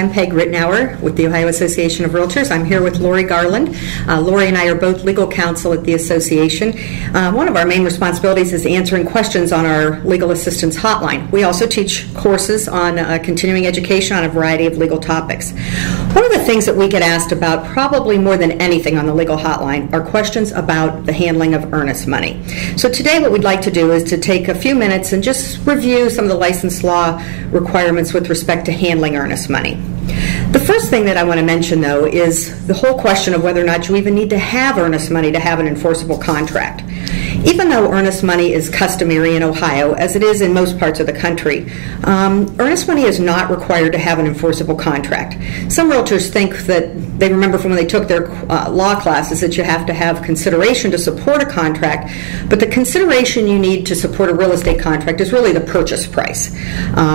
I'm Peg Ritenour with the Ohio Association of Realtors. I'm here with Lorie Garland. Lorie and I are both legal counsel at the association. One of our main responsibilities is answering questions on our legal assistance hotline. We also teach courses on continuing education on a variety of legal topics. One of the things that we get asked about probably more than anything on the legal hotline are questions about the handling of earnest money. So today what we'd like to do is to take a few minutes and just review some of the license law requirements with respect to handling earnest money. The first thing that I want to mention, though, is the whole question of whether or not you even need to have earnest money to have an enforceable contract. Even though earnest money is customary in Ohio, as it is in most parts of the country, earnest money is not required to have an enforceable contract. Some realtors think that they remember from when they took their law classes that you have to have consideration to support a contract, but the consideration you need to support a real estate contract is really the purchase price.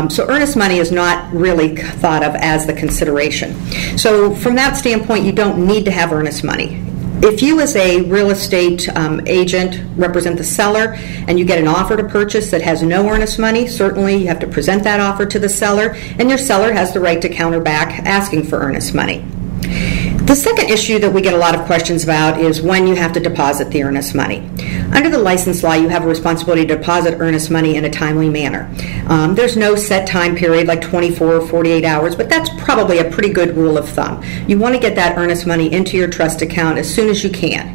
So earnest money is not really thought of as the consideration. So from that standpoint, you don't need to have earnest money. If you as a real estate agent represent the seller and you get an offer to purchase that has no earnest money, certainly you have to present that offer to the seller, and your seller has the right to counter back asking for earnest money. The second issue that we get a lot of questions about is when you have to deposit the earnest money. Under the license law, you have a responsibility to deposit earnest money in a timely manner. There's no set time period like 24 or 48 hours, but that's probably a pretty good rule of thumb. You want to get that earnest money into your trust account as soon as you can.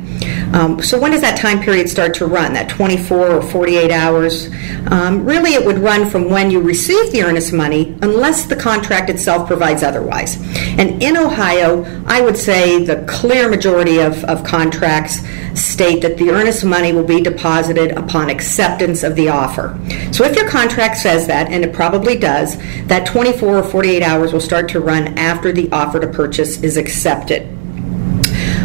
So when does that time period start to run, that 24 or 48 hours? Really, it would run from when you receive the earnest money unless the contract itself provides otherwise. And in Ohio, I would say the clear majority of contracts state that the earnest money will be deposited upon acceptance of the offer. So if your contract says that, and it probably does, that 24 or 48 hours will start to run after the offer to purchase is accepted.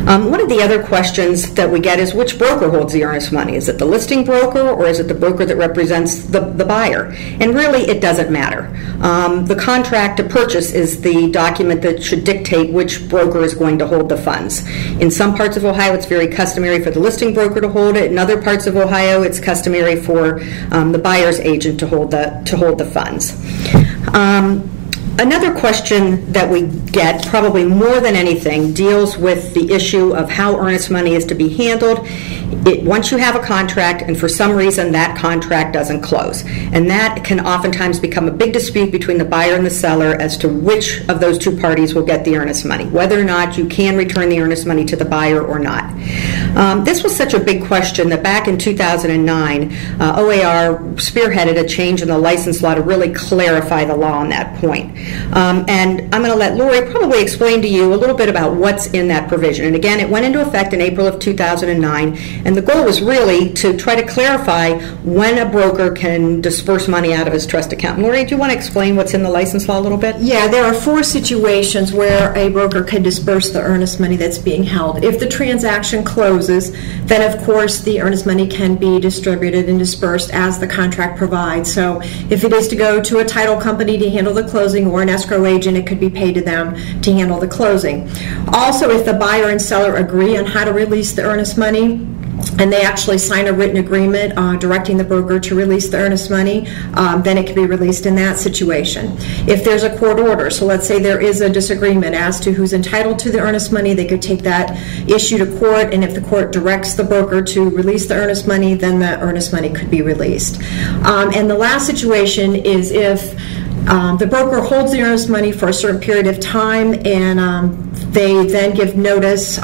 One of the other questions that we get is which broker holds the earnest money? Is it the listing broker or is it the broker that represents the buyer? And really, it doesn't matter. The contract to purchase is the document that should dictate which broker is going to hold the funds. In some parts of Ohio, it's very customary for the listing broker to hold it. In other parts of Ohio, it's customary for the buyer's agent to hold the funds. Another question that we get, probably more than anything, deals with the issue of how earnest money is to be handled once you have a contract and for some reason that contract doesn't close. And that can oftentimes become a big dispute between the buyer and the seller as to which of those two parties will get the earnest money, whether or not you can return the earnest money to the buyer or not. This was such a big question that back in 2009, OAR spearheaded a change in the license law to really clarify the law on that point. And I'm going to let Lorie probably explain to you a little bit about what's in that provision. And again, it went into effect in April of 2009, and the goal was really to try to clarify when a broker can disperse money out of his trust account. Lorie, do you want to explain what's in the license law a little bit? Yeah, there are 4 situations where a broker can disperse the earnest money that's being held. If the transaction closes, then of course the earnest money can be distributed and dispersed as the contract provides. So if it is to go to a title company to handle the closing or an escrow agent, it could be paid to them to handle the closing. Also, if the buyer and seller agree on how to release the earnest money, and they actually sign a written agreement directing the broker to release the earnest money, then it can be released in that situation. If there's a court order, so let's say there is a disagreement as to who's entitled to the earnest money, they could take that issue to court, and if the court directs the broker to release the earnest money, then the earnest money could be released. And the last situation is if the broker holds the earnest money for a certain period of time, and they then give notice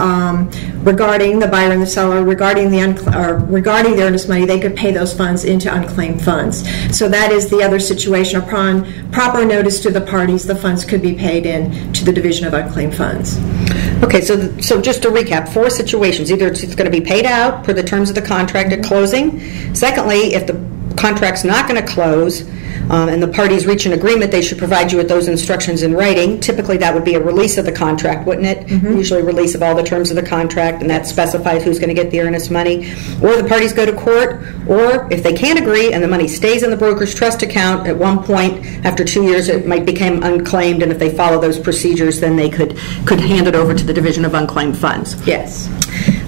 regarding the buyer and the seller regarding the earnest money. They could pay those funds into unclaimed funds. So that is the other situation. Upon proper notice to the parties, the funds could be paid in to the Division of Unclaimed Funds. Okay, so just to recap, 4 situations. Either it's going to be paid out per the terms of the contract at closing. Secondly, if the contract's not going to close, and the parties reach an agreement, they should provide you with those instructions in writing. Typically, that would be a release of the contract, wouldn't it? Mm-hmm. Usually a release of all the terms of the contract, and that specifies who's going to get the earnest money. Or the parties go to court, or if they can't agree and the money stays in the broker's trust account, at one point, after 2 years, it might become unclaimed, and if they follow those procedures, then they could hand it over to the Division of Unclaimed Funds. Yes.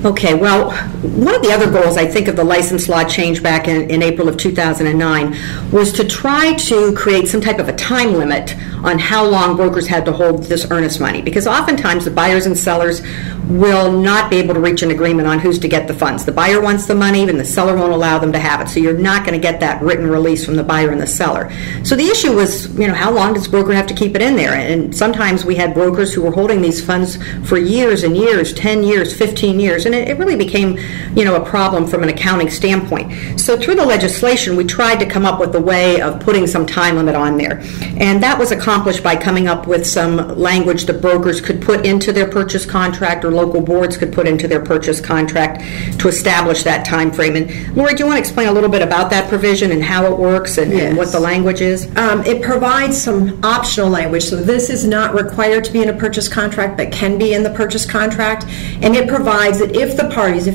Okay, well, one of the other goals, I think, of the license law change back in April of 2009 was to try to create some type of a time limit on how long brokers had to hold this earnest money, because oftentimes the buyers and sellers will not be able to reach an agreement on who's to get the funds. The buyer wants the money and the seller won't allow them to have it, so you're not going to get that written release from the buyer and the seller. So the issue was, how long does the broker have to keep it in there? And sometimes we had brokers who were holding these funds for years and years, 10 years, 15 years, and it really became, a problem from an accounting standpoint. So through the legislation, we tried to come up with a way of putting some time limit on there. And that was accomplished by coming up with some language the brokers could put into their purchase contract, or local boards could put into their purchase contract to establish that time frame. And Lorie, do you want to explain a little bit about that provision and how it works and what the language is? It provides some optional language. So this is not required to be in a purchase contract, but can be in the purchase contract. And it provides that if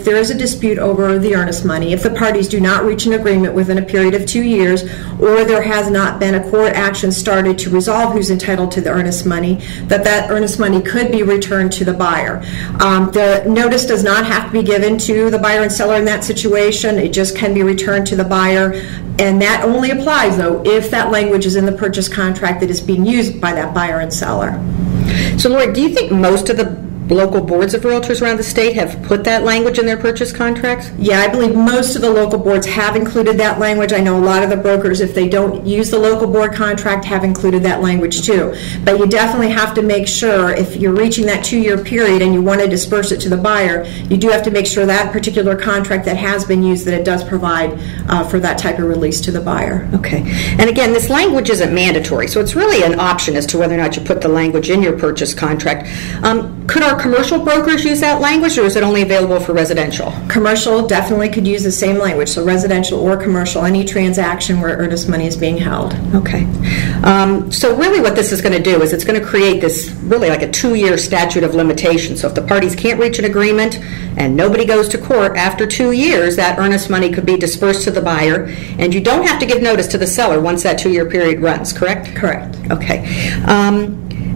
there is a dispute over the earnest money, if the parties do not reach an agreement within a period of 2 years, or there has not been a court action started to resolve who's entitled to the earnest money, that earnest money could be returned to the buyer. The notice does not have to be given to the buyer and seller in that situation. It just can be returned to the buyer. And that only applies, though, if that language is in the purchase contract that is being used by that buyer and seller. So, Lorie, do you think most of the local boards of realtors around the state have put that language in their purchase contracts? Yeah, I believe most of the local boards have included that language. I know a lot of the brokers, if they don't use the local board contract, have included that language too. But you definitely have to make sure, if you're reaching that 2-year period and you want to disperse it to the buyer, you do have to make sure that particular contract that has been used, that it does provide for that type of release to the buyer. Okay. And again, this language isn't mandatory, so it's really an option as to whether or not you put the language in your purchase contract. Could our commercial brokers use that language, or is it only available for residential? Commercial definitely could use the same language, so residential or commercial, any transaction where earnest money is being held. Okay. So really what this is going to do is it's going to create this really like a 2-year statute of limitations. So if the parties can't reach an agreement and nobody goes to court after 2 years, that earnest money could be dispersed to the buyer, and you don't have to give notice to the seller once that 2-year period runs, correct? Correct. Okay.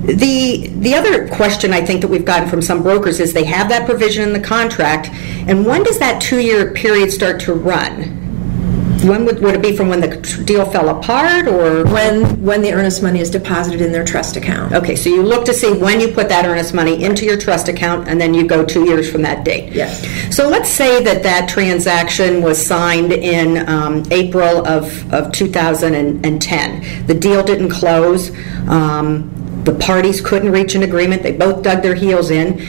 The other question I think that we've gotten from some brokers is they have that provision in the contract, and when does that 2-year period start to run? When would it be, from when the deal fell apart, or when the earnest money is deposited in their trust account? Okay, so you look to see when you put that earnest money into your trust account, and then you go 2 years from that date. Yes. So let's say that transaction was signed in April of 2010. The deal didn't close. The parties couldn't reach an agreement. They both dug their heels in.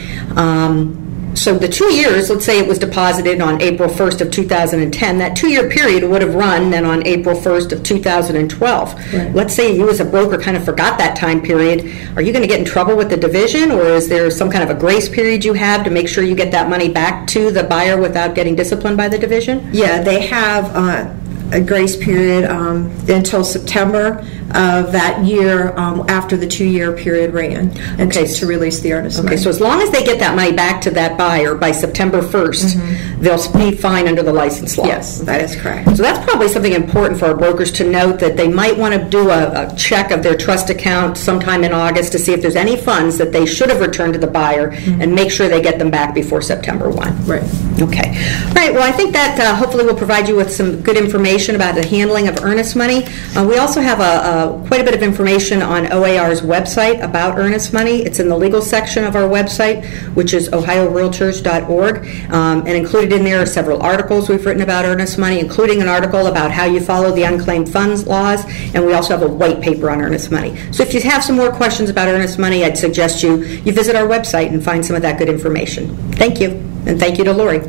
So the 2 years, let's say it was deposited on April 1st of 2010, that 2-year period would have run then on April 1st of 2012. Right. Let's say you as a broker kind of forgot that time period. Are you going to get in trouble with the division, or is there some kind of a grace period you have to make sure you get that money back to the buyer without getting disciplined by the division? Yeah, they have a grace period until September of that year after the 2-year period ran, and to release the earnest money. Okay, so as long as they get that money back to that buyer by September 1st, they'll be fine under the license law. Yes, that is correct. So that's probably something important for our brokers to note, that they might want to do a check of their trust account sometime in August to see if there's any funds that they should have returned to the buyer, and make sure they get them back before September 1. Right. Okay. All right, well, I think that hopefully will provide you with some good information about the handling of earnest money. We also have quite a bit of information on OAR's website about earnest money. It's in the legal section of our website, which is ohiorealtors.org, and included in there are several articles we've written about earnest money, including an article about how you follow the unclaimed funds laws, and we also have a white paper on earnest money. So if you have some more questions about earnest money, I'd suggest you visit our website and find some of that good information. Thank you, and thank you to Lorie.